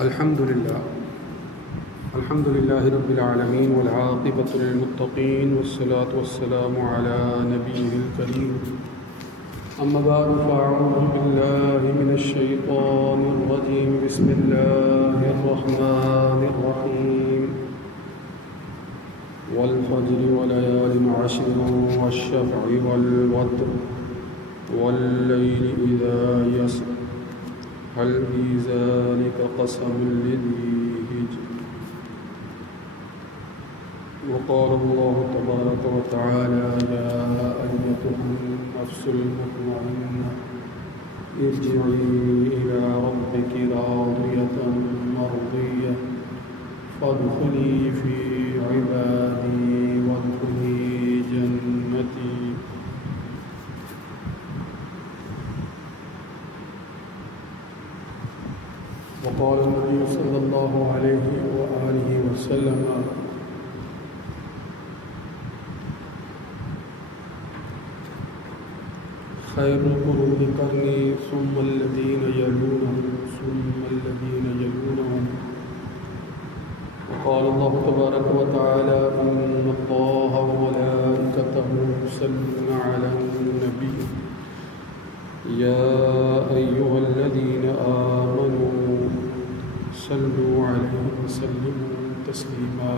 الحمد لله رب العالمين والعاقبة للمتقين والصلاة والسلام على نبيه الكريم أما بعد فأعوذ بالله من الشيطان الرجيم بسم الله الرحمن الرحيم والفجر وليال عشر والشفع والوتر والليل إذا يسر هل في ذلك قسم لذي حجر وقال الله تبارك وتعالى يا أيتها النفس المطمئنة ارجعي إلى ربك راضية مرضية فادخلي في عبادي وادخلي جنتي وقال النبي صلى الله عليه وآله وسلم خير القرون قرني ثم الذين يلونهم ثم الذين يلونهم وقال الله تبارك وتعالى إن الله وملائكته يصلون على النبي يا أيها الذين آمنوا صلوا عليه وسلموا تسليما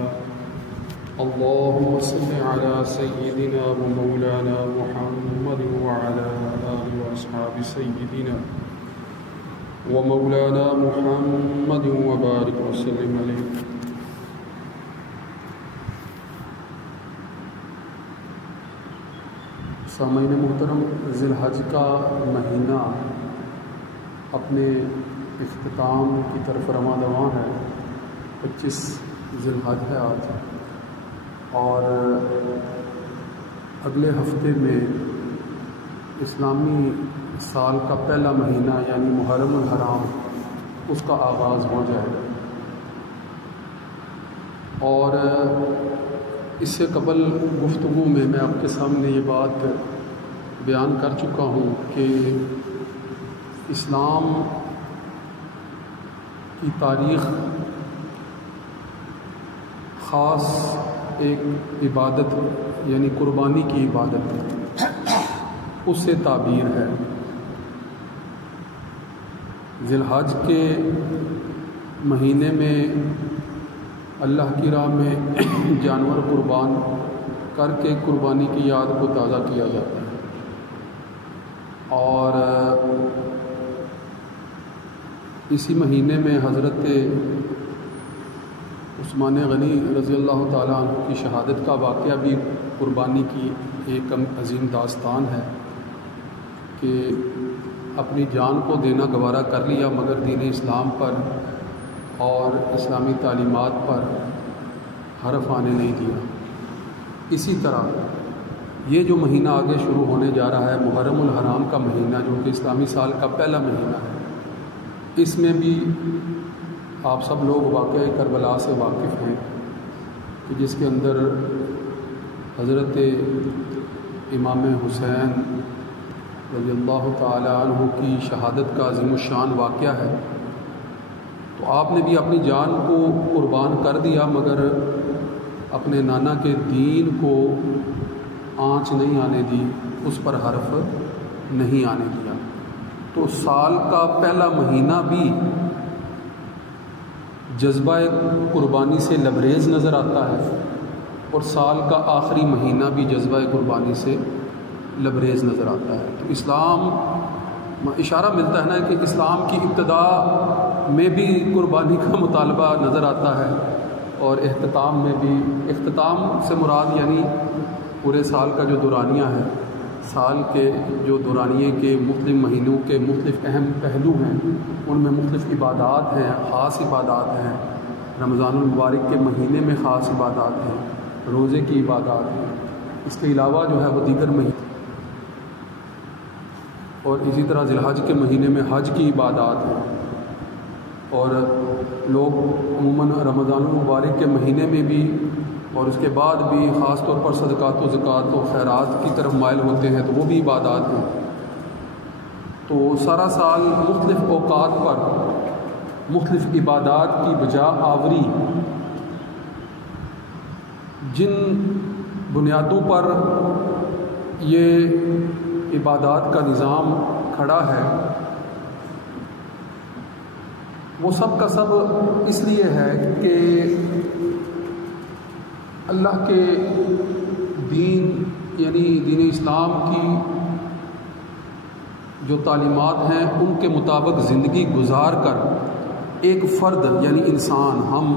اللهم صل على سيدنا ومولانا محمد وعلى آله وأصحاب سيدنا ومولانا محمد وبارك وسلم عليه. سامعین محترم، ذی الحج کا مہینہ اپنے اختتام کی طرف رواں دواں ہے. 25 ذی الحج ہے آج، اور اگلے ہفتے میں اسلامی سال کا پہلا مہینہ یعنی محرم الحرام اس کا آغاز ہو جائے گا. اور اس سے قبل گفتگو میں آپ کے سامنے یہ بات بیان کر چکا ہوں کہ اسلام کی تاریخ خاص ایک عبادت یعنی قربانی کی عبادت اس سے تعبیر ہے. ذی الحج کے مہینے میں اللہ کی راہ میں جانور قربان کر کے قربانی کی یاد کو تازہ کیا جاتا ہے. اور اسی مہینے میں حضرت عثمان غنی رضی اللہ تعالیٰ عنہ کی شہادت کا واقعہ بھی قربانی کی ایک عظیم داستان ہے کہ اپنی جان کو دینا گوارا کر لیا مگر دین اسلام پر اور اسلامی تعلیمات پر حرف آنے نہیں دیا. اسی طرح یہ جو مہینہ آگے شروع ہونے جا رہا ہے محرم الحرام کا مہینہ، جو کہ اسلامی سال کا پہلا مہینہ ہے، اس میں بھی آپ سب لوگ واقعہ کربلا سے واقف ہیں کہ جس کے اندر حضرت امام حسین رضی اللہ تعالی عنہ کی شہادت کا عظیم الشان واقعہ ہے. تو آپ نے بھی اپنی جان کو قربان کر دیا مگر اپنے نانا کے دین کو آنچ نہیں آنے دی، اس پر حرف نہیں آنے دیا. تو سال کا پہلا مہینہ بھی جذبہ قربانی سے لبریز نظر آتا ہے اور سال کا آخری مہینہ بھی جذبہ قربانی سے لبریز نظر آتا ہے. تو اسلام اشارہ ملتا ہے نا کہ اسلام کی ابتدا میں بھی قربانی کا مطالبہ نظر آتا ہے اور اختتام میں بھی. اختتام سے مراد یعنی پورے سال کا جو دورانیہ ہے، سال کے جو دورانیے کے مختلف مہینوں کے مختلف اہم پہلو ہیں، ان میں مختلف عبادات ہیں، خاص عبادات ہیں. رمضان المبارک کے مہینے میں خاص عبادات ہیں، روزے کی عبادات ہیں، اس کے علاوہ جو ہے وہ دیگر مہینے، اور اسی طرح ذی الحج کے مہینے میں حج کی عبادات ہیں. اور لوگ عموماً رمضان المبارک کے مہینے میں بھی اور اس کے بعد بھی خاص طور پر صدقات و زکوٰۃ و خیرات کی طرف مائل ہوتے ہیں، تو وہ بھی عبادات ہیں. تو سارا سال مختلف اوقات پر مختلف عبادات کی بجا آوری جن بنیادوں پر یہ عبادات کا نظام کھڑا ہے وہ سب کا سب اس لیے ہے کہ اللہ کے دین یعنی دین اسلام کی جو تعلیمات ہیں ان کے مطابق زندگی گزار کر ایک فرد یعنی انسان ہم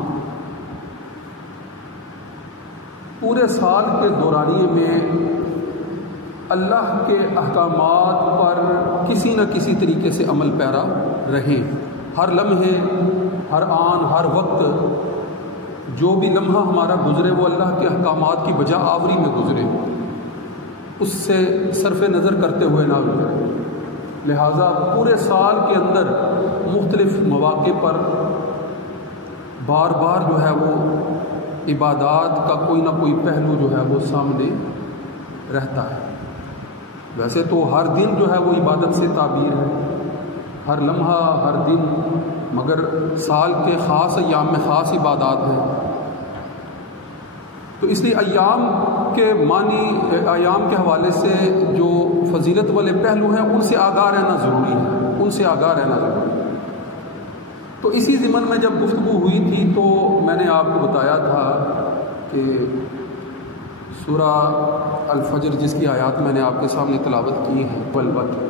پورے سال کے دورانیے میں اللہ کے احکامات پر کسی نہ کسی طریقے سے عمل پیرا رہیں. ہر لمحے، ہر آن، ہر وقت جو بھی لمحہ ہمارا گزرے وہ اللہ کے احکامات کی بجا آوری میں گزرے، اس سے صرف نظر کرتے ہوئے نہ گزرے. لہٰذا پورے سال کے اندر مختلف مواقع پر بار بار جو ہے وہ عبادات کا کوئی نہ کوئی پہلو جو ہے وہ سامنے رہتا ہے. ویسے تو ہر دن جو ہے وہ عبادت سے تعبیر ہے، ہر لمحہ، ہر دن، مگر سال کے خاص ایام میں خاص عبادات ہیں. تو اس لیے ایام کے معنی، ایام کے حوالے سے جو فضیلت والے پہلو ہیں ان سے آگاہ رہنا ضروری ہے، ان سے آگاہ رہنا ضروری ہے. تو اسی ضمن میں جب گفتگو ہوئی تھی تو میں نے آپ کو بتایا تھا کہ سورہ الفجر جس کی آیات میں نے آپ کے سامنے تلاوت کی ہیں، والوتر،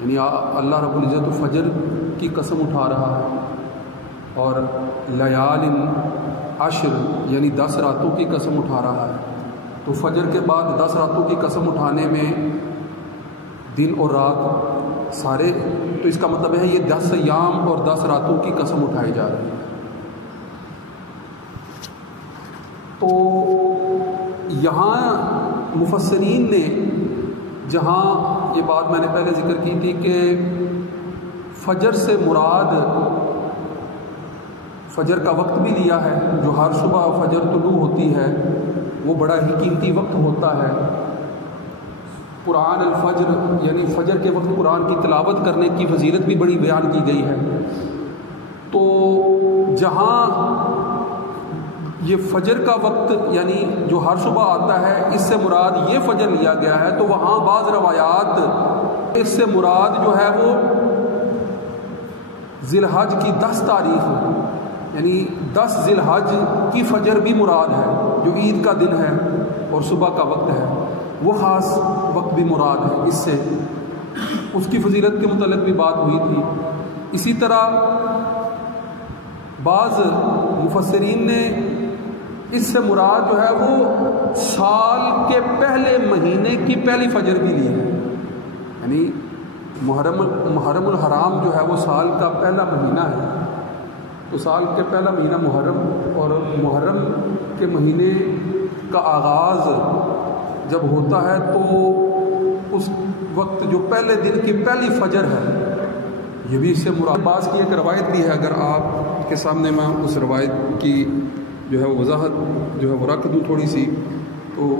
یعنی اللہ رب العزت فجر کی قسم اٹھا رہا ہے، اور لیال عشر یعنی 10 راتوں کی قسم اٹھا رہا ہے. تو فجر کے بعد 10 راتوں کی قسم اٹھانے میں دن اور رات سارے، تو اس کا مطلب ہے یہ 10 ایام اور 10 راتوں کی قسم اٹھائی جا رہی ہے. تو یہاں مفسرین نے جہاں یہ بات میں نے پہلے ذکر کی تھی کہ فجر سے مراد فجر کا وقت بھی لیا ہے، جو ہر صبح فجر طلوع ہوتی ہے وہ بڑا ہی قیمتی وقت ہوتا ہے. قرآن الفجر یعنی فجر کے وقت قرآن کی تلاوت کرنے کی فضیلت بھی بڑی بیان کی گئی ہے. تو جہاں یہ فجر کا وقت یعنی جو ہر صبح آتا ہے اس سے مراد یہ فجر لیا گیا ہے، تو وہاں بعض روایات اس سے مراد جو ہے وہ ذی الحج کی 10 تاریخ یعنی 10 ذی الحج کی فجر بھی مراد ہے، جو عید کا دن ہے اور صبح کا وقت ہے، وہ خاص وقت بھی مراد ہے. اس سے اس کی فضیلت کے متعلق بھی بات ہوئی تھی. اسی طرح بعض مفسرین نے اس سے مراد جو ہے وہ سال کے پہلے مہینے کی پہلی فجر بھی لی ہے، یعنی محرم الحرام جو ہے وہ سال کا پہلا مہینہ ہے. تو سال کے پہلا مہینہ محرم، اور محرم کے مہینے کا آغاز جب ہوتا ہے تو اس وقت جو پہلے دن کی پہلی فجر ہے یہ بھی اس سے مراد. بعض کی ایک روایت بھی ہے، اگر آپ کے سامنے میں اس روایت کی جو ہے وہ وضاحت جو ہے وہ رکھ دوں تھوڑی سی، تو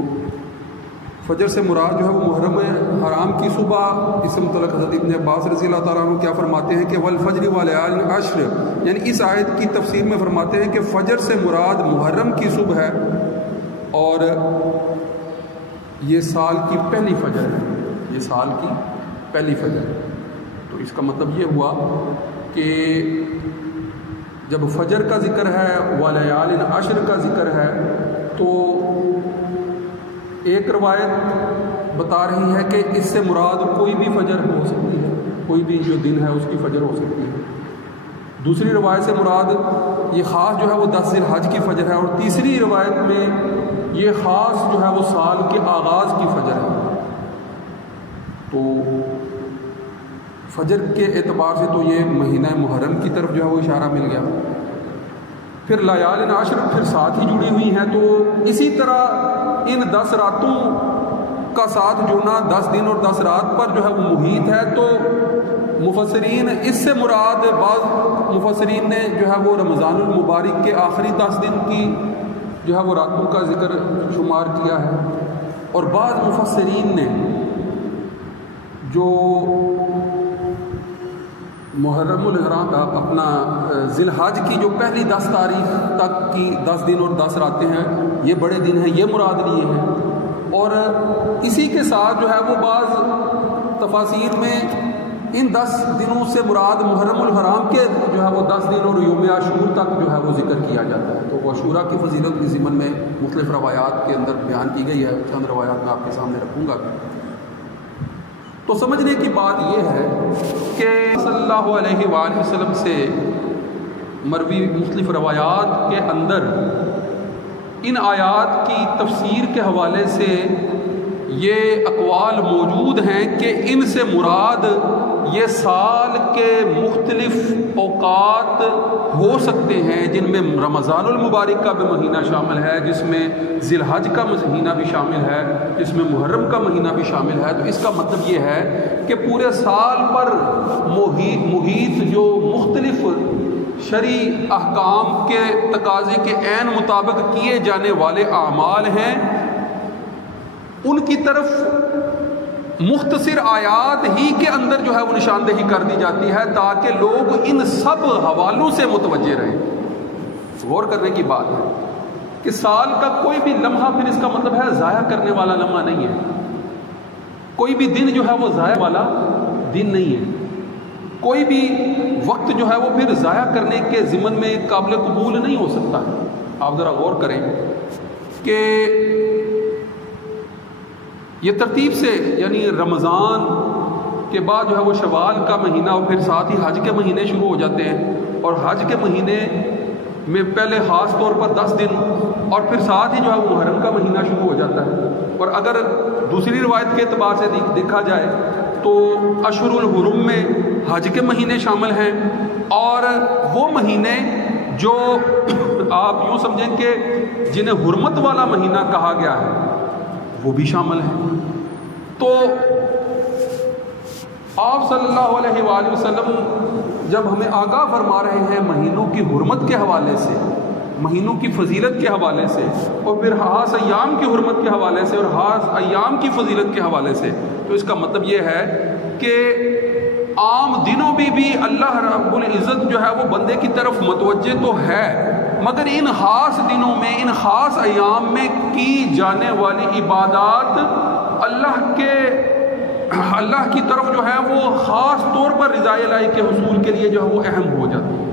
فجر سے مراد جو ہے وہ محرم حرام کی صبح. اس سے متعلق حضرت ابن عباس رضی اللہ تعالیٰ عنہ کیا فرماتے ہیں کہ والفجر ولیال عشر، یعنی اس آیت کی تفسیر میں فرماتے ہیں کہ فجر سے مراد محرم کی صبح ہے اور یہ سال کی پہلی فجر ہے، یہ سال کی پہلی فجر ہے. تو اس کا مطلب یہ ہوا کہ جب فجر کا ذکر ہے ولیال عشر کا ذکر ہے تو ایک روایت بتا رہی ہے کہ اس سے مراد کوئی بھی فجر ہو سکتی ہے، کوئی بھی جو دن ہے اس کی فجر ہو سکتی ہے. دوسری روایت سے مراد یہ خاص جو ہے وہ 10 ذی الحج کی فجر ہے، اور تیسری روایت میں یہ خاص جو ہے وہ سال کے آغاز کی فجر ہے. تو فجر کے اعتبار سے تو یہ مہینہ محرم کی طرف جو ہے وہ اشارہ مل گیا. پھر لیال عشر پھر ساتھ ہی جڑی ہوئی ہیں، تو اسی طرح ان 10 راتوں کا ساتھ جڑنا 10 دن اور 10 رات پر جو ہے وہ محیط ہے. تو مفسرین اس سے مراد، بعض مفسرین نے جو ہے وہ رمضان المبارک کے آخری 10 دن کی جو ہے وہ راتوں کا ذکر شمار کیا ہے، اور بعض مفسرین نے جو محرم الحرام اپنا ذی الحج کی جو پہلی 10 تاریخ تک کی 10 دن اور 10 راتیں ہیں، یہ بڑے دن ہیں، یہ مراد لیے ہیں۔ اور اسی کے ساتھ جو ہے وہ بعض تفاسیر میں ان 10 دنوں سے مراد محرم الحرام کے جو ہے وہ 10 دن اور یوم عاشور تک جو ہے وہ ذکر کیا جاتا ہے۔ تو عاشورہ کی فضیلت کے ضمن میں مختلف روایات کے اندر بیان کی گئی ہے، چند روایات میں آپ کے سامنے رکھوں گا۔ تو سمجھنے کی بات یہ ہے کہ صلی اللہ علیہ وآلہ وسلم سے مروی مختلف روایات کے اندر ان آیات کی تفسیر کے حوالے سے یہ اقوال موجود ہیں کہ ان سے مراد یہ سال کے مختلف اوقات ہو سکتے ہیں، جن میں رمضان المبارک کا بھی مہینہ شامل ہے، جس میں ذی الحج کا مہینہ بھی شامل ہے، جس میں محرم کا مہینہ بھی شامل ہے۔ تو اس کا مطلب یہ ہے کہ پورے سال پر محیط جو مختلف شرعی احکام کے تقاضے کے عین مطابق کیے جانے والے اعمال ہیں، ان کی طرف مختصر آیات ہی کے اندر جو ہے وہ نشاندہی کر دی جاتی ہے تاکہ لوگ ان سب حوالوں سے متوجہ رہیں۔ غور کرنے کی بات ہے کہ سال کا کوئی بھی لمحہ پھر اس کا مطلب ہے ضائع کرنے والا لمحہ نہیں ہے، کوئی بھی دن جو ہے وہ ضائع والا دن نہیں ہے، کوئی بھی وقت جو ہے وہ پھر ضائع کرنے کے ضمن میں قابل قبول نہیں ہو سکتا ہے۔ آپ ذرا غور کریں کہ یہ ترتیب سے، یعنی رمضان کے بعد جو ہے وہ شوال کا مہینہ اور پھر ساتھ ہی حج کے مہینے شروع ہو جاتے ہیں، اور حج کے مہینے میں پہلے خاص طور پر 10 دن اور پھر ساتھ ہی جو ہے وہ محرم کا مہینہ شروع ہو جاتا ہے۔ اور اگر دوسری روایت کے اعتبار سے دیکھا جائے تو اشہر الحرم میں حج کے مہینے شامل ہیں، اور وہ مہینے جو آپ یوں سمجھیں کہ جنہیں حرمت والا مہینہ کہا گیا ہے وہ بھی شامل ہیں۔ تو آپ صلی اللہ علیہ وآلہ وسلم جب ہمیں آگاہ فرما رہے ہیں مہینوں کی حرمت کے حوالے سے، مہینوں کی فضیلت کے حوالے سے، اور پھر خاص ایام کی حرمت کے حوالے سے اور خاص ایام کی فضیلت کے حوالے سے، تو اس کا مطلب یہ ہے کہ عام دنوں بھی اللہ رب العزت جو ہے وہ بندے کی طرف متوجہ تو ہے، مگر ان خاص دنوں میں، ان خاص ایام میں کی جانے والی عبادات اللہ کی طرف جو ہے وہ خاص طور پر رضا الہی کے حصول کے لیے جو ہے وہ اہم ہو جاتی ہے،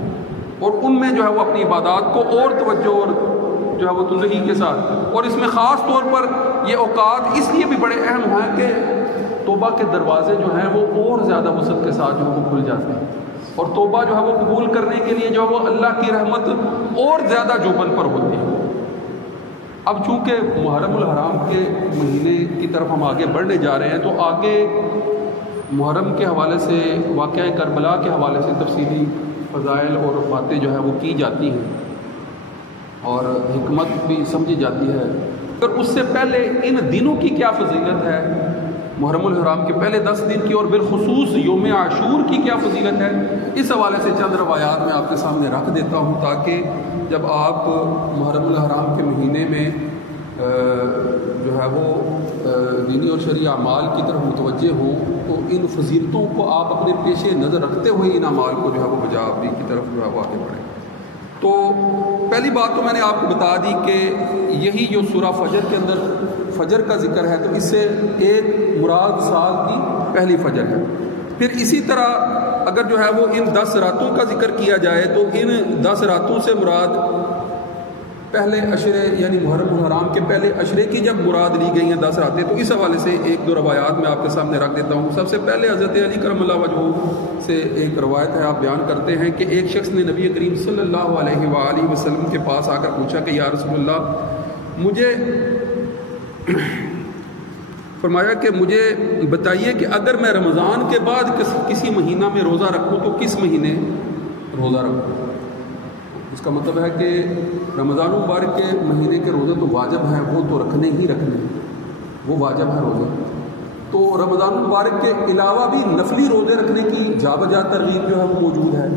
اور ان میں جو ہے وہ اپنی عبادات کو اور توجہ اور جو ہے وہ تندگی کے ساتھ، اور اس میں خاص طور پر یہ اوقات اس لیے بھی بڑے اہم ہیں کہ توبہ کے دروازے جو ہیں وہ اور زیادہ وسعت کے ساتھ جو ہے وہ کھل جاتے ہیں، اور توبہ جو ہے وہ قبول کرنے کے لیے جو ہے وہ اللہ کی رحمت اور زیادہ جوبن پر ہوتی ہے۔ اب چونکہ محرم الحرام کے مہینے کی طرف ہم آگے بڑھنے جا رہے ہیں، تو آگے محرم کے حوالے سے، واقعہ کربلا کے حوالے سے تفصیلی فضائل اور باتیں جو ہے وہ کی جاتی ہیں اور حکمت بھی سمجھی جاتی ہے۔ پر اس سے پہلے ان دنوں کی کیا فضیلت ہے، محرم الحرام کے پہلے 10 دن کی اور بالخصوص یوم عاشور کی کیا فضیلت ہے، اس حوالے سے چند روایات میں آپ کے سامنے رکھ دیتا ہوں تاکہ جب آپ محرم الحرام کے مہینے میں جو ہے وہ دینی اور شرعی اعمال کی طرف متوجہ ہوں تو ان فضیلتوں کو آپ اپنے پیش نظر رکھتے ہوئے ان اعمال کو جو ہے وہ بجاوری کی طرف جو ہے وہ آگے بڑھیں۔ تو پہلی بات تو میں نے آپ کو بتا دی کہ یہی جو سورہ فجر کے اندر فجر کا ذکر ہے، تو اس سے ایک مراد سال کی پہلی فجر ہے۔ پھر اسی طرح اگر جو ہے وہ ان 10 راتوں کا ذکر کیا جائے تو ان 10 راتوں سے مراد پہلے عشرے یعنی محرم الحرام کے پہلے عشرے کی جب مراد لی گئی ہیں 10 راتیں، تو اس حوالے سے ایک دو روایات میں آپ کے سامنے رکھ دیتا ہوں۔ سب سے پہلے حضرت علی کرم اللہ وجہہ سے ایک روایت ہے، آپ بیان کرتے ہیں کہ ایک شخص نے نبی کریم صلی اللہ علیہ وآلہ وسلم کے پاس آ کر پوچھا کہ یا رسول اللہ، مجھے فرمایا کہ مجھے بتائیے کہ اگر میں رمضان کے بعد کسی مہینہ میں روزہ رکھوں تو کس مہینے روزہ رکھوں؟ اس کا مطلب ہے کہ رمضان مبارک کے مہینے کے روزے تو واجب ہیں، وہ تو رکھنے ہی رکھنے، وہ واجب ہے روزے۔ تو رمضان مبارک کے علاوہ بھی نفلی روزے رکھنے کی جا بجا ترغیب جو ہے وہ موجود ہے۔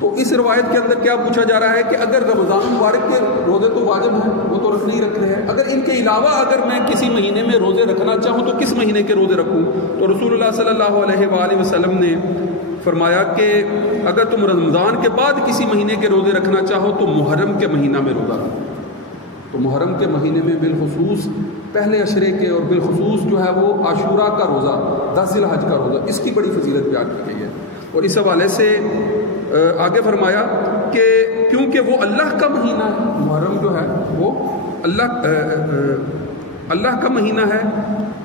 تو اس روایت کے اندر کیا پوچھا جا رہا ہے کہ اگر رمضان مبارک کے روزے تو واجب ہیں، وہ تو رکھنے ہی رکھنے ہیں، اگر ان کے علاوہ اگر میں کسی مہینے میں روزے رکھنا چاہوں تو کس مہینے کے روزے رکھوں؟ تو رسول اللہ صلی اللہ علیہ وآلہ وسلم نے فرمایا کہ اگر تم رمضان کے بعد کسی مہینے کے روزے رکھنا چاہو تو محرم کے مہینہ میں روزہ رکھو. تو محرم کے مہینے میں بالخصوص پہلے عشرے کے اور بالخصوص جو ہے وہ عاشوراء کا روزہ، 10 ذی الحج کا روزہ، اس کی بڑی فضیلت بیان کی گئی ہے. اور اس حوالے سے آگے فرمایا کہ کیونکہ وہ اللہ کا مہینہ ہے، محرم جو ہے وہ اللہ کا مہینہ ہے،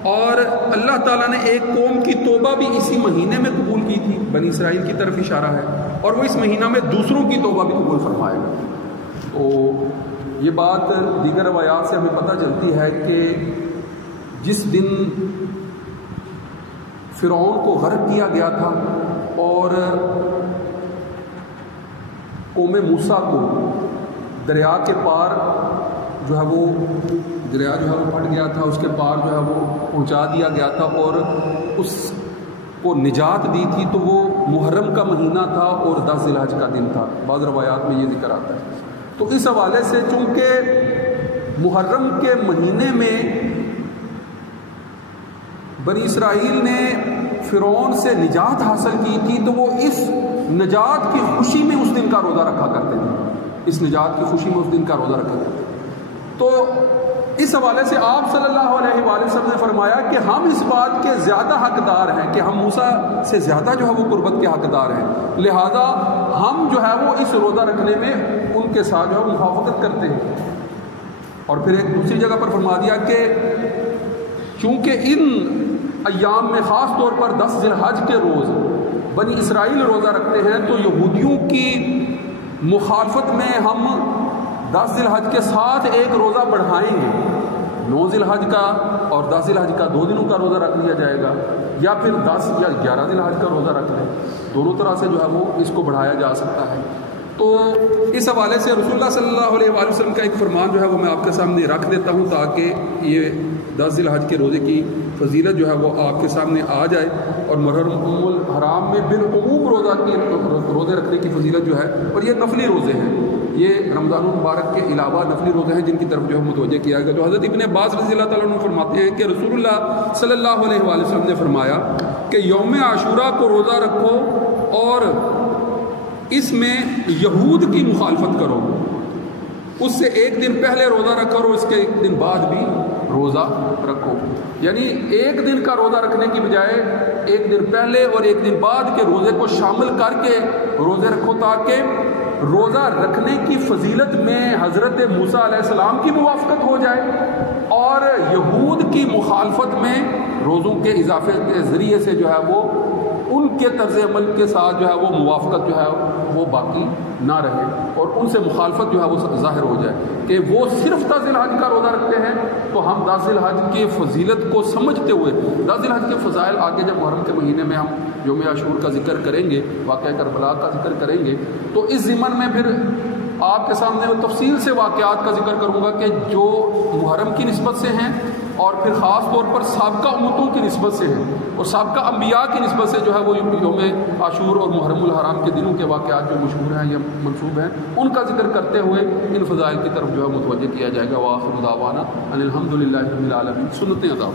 اور اللہ تعالیٰ نے ایک قوم کی توبہ بھی اسی مہینے میں قبول کی تھی، بنی اسرائیل کی طرف اشارہ ہے، اور وہ اس مہینہ میں دوسروں کی توبہ بھی قبول فرمائے گا. تو یہ بات دیگر روایات سے ہمیں پتہ چلتی ہے کہ جس دن فرعون کو غرق کیا گیا تھا اور قوم موسیٰ کو دریا کے پار جو ہے وہ دریا جو ہے وہ پھٹ گیا تھا، اس کے پار جو ہے وہ پہنچا دیا گیا تھا اور اس کو نجات دی تھی، تو وہ محرم کا مہینہ تھا اور 10 ذی الحج کا دن تھا. بعض روایات میں یہ ذکر آتا ہے. تو اس حوالے سے چونکہ محرم کے مہینے میں بنی اسرائیل نے فرعون سے نجات حاصل کی تھی، تو وہ اس نجات کی خوشی میں اس دن کا روزہ رکھا کرتے تھے، اس نجات کی خوشی میں اس دن کا روزہ رکھا کرتے تھے. تو اس حوالے سے آپ صلی اللہ علیہ وآلہ وسلم نے فرمایا کہ ہم اس بات کے زیادہ حقدار ہیں کہ ہم موسیٰ سے زیادہ جو ہے وہ قربت کے حقدار ہیں، لہذا ہم جو ہے وہ اس روزہ رکھنے میں ان کے ساتھ جو ہے موافقت کرتے ہیں. اور پھر ایک دوسری جگہ پر فرما دیا کہ چونکہ ان ایام میں خاص طور پر 10 ذی الحج کے روز بنی اسرائیل روزہ رکھتے ہیں، تو یہودیوں کی مخالفت میں ہم 10 ذی الحج کے ساتھ ایک روزہ بڑھائیں گے، 9 ذی الحج کا اور 10 ذی الحج کا 2 دنوں کا روزہ رکھ لیا جائے گا، یا پھر 10 یا 11 ذی الحج کا روزہ رکھ لیں. دونوں طرح سے جو ہے وہ اس کو بڑھایا جا سکتا ہے. تو اس حوالے سے رسول اللہ صلی اللہ علیہ وآلہ وسلم کا ایک فرمان جو ہے وہ میں آپ کے سامنے رکھ دیتا ہوں تاکہ یہ 10 ذی الحج کے روزے کی فضیلت جو ہے وہ آپ کے سامنے آ جائے. اور محرم الحرام میں بالعموم روزے رکھنے کی فضیلت جو ہے، اور یہ نفلی روزے ہیں، یہ رمضان المبارک کے علاوہ نفلی روزے ہیں جن کی طرف جو ہے متوجہ کیا گیا. تو حضرت ابن عباس رضی اللہ تعالیٰ عنہ فرماتے ہیں کہ رسول اللہ صلی اللہ علیہ وآلہ وسلم نے فرمایا کہ یوم عاشوراء کو روزہ رکھو اور اس میں یہود کی مخالفت کرو، اس سے ایک دن پہلے روزہ رکھو اور اس کے ایک دن بعد بھی روزہ رکھو. یعنی ایک دن کا روزہ رکھنے کی بجائے ایک دن پہلے اور ایک دن بعد کے روزے کو شامل کر کے روزے رکھو، تاکہ روزہ رکھنے کی فضیلت میں حضرت موسیٰ علیہ السلام کی موافقت ہو جائے اور یہود کی مخالفت میں روزوں کے اضافے کے ذریعے سے جو ہے وہ ان کے طرز عمل کے ساتھ جو ہے وہ موافقت جو ہے وہ باقی نہ رہے اور ان سے مخالفت جو ہے وہ ظاہر ہو جائے کہ وہ صرف 10 ذی الحج کا روزہ رکھتے ہیں. تو ہم 10 ذی الحج کی فضیلت کو سمجھتے ہوئے 10 ذی الحج کے فضائل آگے جب محرم کے مہینے میں ہم یوم عاشور کا ذکر کریں گے، واقعہ کربلا کا ذکر کریں گے، تو اس ضمن میں پھر آپ کے سامنے میں تفصیل سے واقعات کا ذکر کروں گا کہ جو محرم کی نسبت سے ہیں اور پھر خاص طور پر سابقہ امتوں کی نسبت سے ہیں اور سابقہ انبیاء کی نسبت سے جو ہے وہ یوم عاشور اور محرم الحرام کے دنوں کے واقعات جو مشہور ہیں یا منسوب ہیں ان کا ذکر کرتے ہوئے ان فضائل کی طرف جو ہے متوجہ کیا جائے گا. وآخر دعوانا ان الحمد للہ رب العالمین. سنتیں ادا